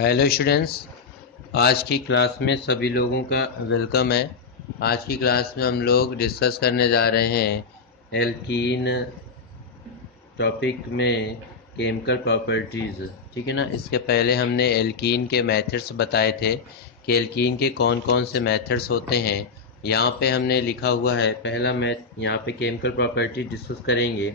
Hello students, आज की class में सभी लोगों का वेलकम है। आज की क्लास में हम लोग डिस्कस करने जा रहे हैं एल्कीन टॉपिक में केमिकल प्रॉपर्टीज़। ठीक है ना। इसके पहले हमने एल्कीन के मेथड्स बताए थे कि एल्कीन के कौन कौन से मेथड्स होते हैं। यहाँ पे हमने लिखा हुआ है पहला मैथ, यहाँ पे केमिकल प्रॉपर्टी डिस्कस करेंगे।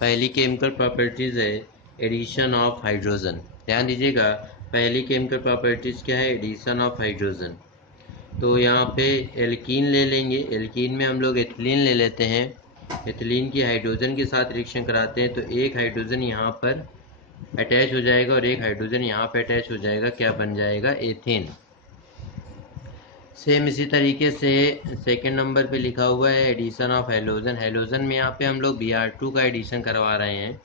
पहली केमिकल प्रॉपर्टीज़ है एडिशन ऑफ हाइड्रोजन। ध्यान दीजिएगा, पहली केमिकल प्रॉपर्टीज़ क्या है? Addition of hydrogen. तो यहाँ पे एल्कीन ले लेंगे, एल्कीन में हम लोग एथिलीन ले लेते हैं। एथिलीन की हाइड्रोजन के साथ रिएक्शन कराते हैं तो एक हाइड्रोजन यहाँ पर अटैच हो जाएगा और एक हाइड्रोजन यहाँ पे अटैच हो जाएगा। क्या बन जाएगा? एथेन। सेम इसी तरीके से सेकंड नंबर पे लिखा हुआ है एडिशन ऑफ हेलोजन। हेलोजन में यहाँ पे हम लोग Br2 का एडिशन करवा रहे हैं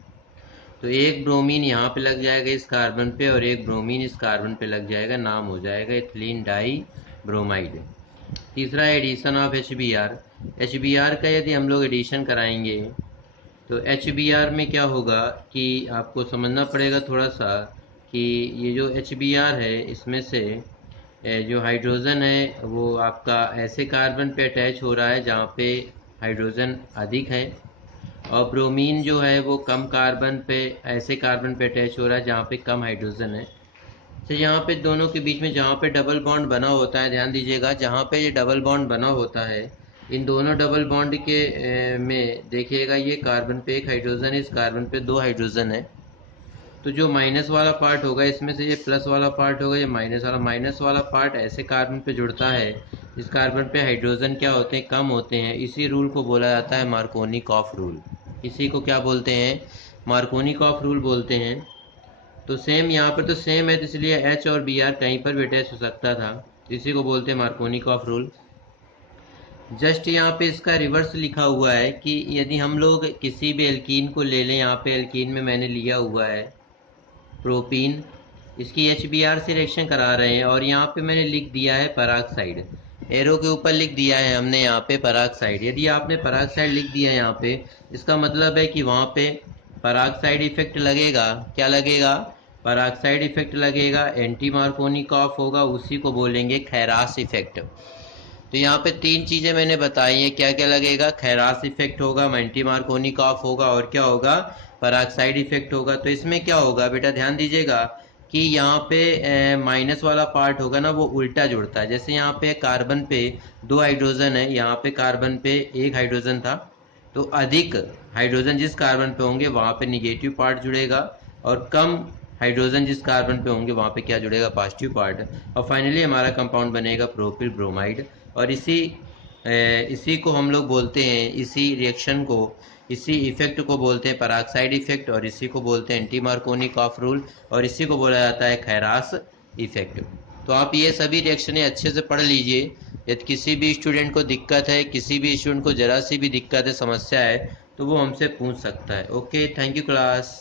तो एक ब्रोमीन यहाँ पे लग जाएगा इस कार्बन पे और एक ब्रोमीन इस कार्बन पे लग जाएगा, नाम हो जाएगा एथिलीन डाई ब्रोमाइड। तीसरा एडिशन ऑफ HBr। HBr का यदि हम लोग एडिशन कराएंगे तो HBr में क्या होगा कि आपको समझना पड़ेगा थोड़ा सा कि ये जो HBr है इसमें से जो हाइड्रोजन है वो आपका ऐसे कार्बन पे अटैच हो रहा है जहाँ पे हाइड्रोजन अधिक है, और ब्रोमीन जो है वो कम कार्बन पे, ऐसे कार्बन पे अटैच हो रहा है जहाँ पे कम हाइड्रोजन है। तो यहाँ पे दोनों के बीच में जहाँ पे डबल बॉन्ड बना होता है, ध्यान दीजिएगा, जहाँ पे ये डबल बॉन्ड बना होता है इन दोनों डबल बॉन्ड के में देखिएगा ये कार्बन पे एक हाइड्रोजन है, इस कार्बन पे दो हाइड्रोजन है। तो जो माइनस वाला पार्ट होगा इसमें से ये प्लस वाला पार्ट होगा, ये माइनस वाला पार्ट ऐसे कार्बन पे जुड़ता है इस कार्बन पे हाइड्रोजन क्या होते हैं? कम होते हैं। इसी रूल को बोला जाता है मार्कोनिकॉफ रूल। इसी को क्या बोलते हैं? मार्कोनिकॉफ रूल बोलते हैं। तो सेम यहाँ पर तो सेम है तो इसलिए H और Br कहीं पर भी अटैच हो सकता था, इसी को बोलते हैं मार्कोनिकॉफ रूल। जस्ट यहाँ पे इसका रिवर्स लिखा हुआ है कि यदि हम लोग किसी भी एल्कीन को ले लें, यहाँ पे एल्कीन में मैंने लिया हुआ है प्रोपीन, इसकी HBr से रिएक्शन करा रहे हैं और यहाँ पे मैंने लिख दिया है पराक्साइड, एरो के ऊपर लिख दिया है हमने यहाँ पे पराक्साइड। यदि आपने पराक्साइड लिख दिया है यहाँ पे, इसका मतलब है कि वहाँ पे पराक्साइड इफेक्ट लगेगा। क्या लगेगा? पराक्साइड इफेक्ट लगेगा, एंटी मार्कोनिकॉफ होगा, उसी को बोलेंगे खैरास इफेक्ट। तो यहाँ पे तीन चीजें मैंने बताई हैं, क्या क्या लगेगा? खैरास इफेक्ट होगा, एंटी मार्कोनिकॉफ होगा और क्या होगा? पराक्साइड इफेक्ट होगा। तो इसमें क्या होगा बेटा, ध्यान दीजिएगा कि यहाँ पे माइनस वाला पार्ट होगा ना वो उल्टा जुड़ता है। जैसे यहाँ पे कार्बन पे दो हाइड्रोजन है, यहाँ पे कार्बन पे एक हाइड्रोजन था, तो अधिक हाइड्रोजन जिस कार्बन पे होंगे वहां पे निगेटिव पार्ट जुड़ेगा और कम हाइड्रोजन जिस कार्बन पे होंगे वहां पे क्या जुड़ेगा? Positive part. और फाइनली हमारा कंपाउंड बनेगा प्रोपिल ब्रोमाइड। और इसी को हम लोग बोलते हैं, इसी रिएक्शन को, इसी इफेक्ट को बोलते हैं पराक्साइड इफेक्ट, और इसी को बोलते हैं एंटी मार्कोनिकॉफ रूल, और इसी को बोला जाता है खैरास इफेक्ट। तो आप ये सभी रिएक्शनें अच्छे से पढ़ लीजिए। यदि किसी भी स्टूडेंट को दिक्कत है, किसी भी स्टूडेंट को जरा सी भी दिक्कत है, समस्या है, तो वो हमसे पूछ सकता है। Okay, thank you class.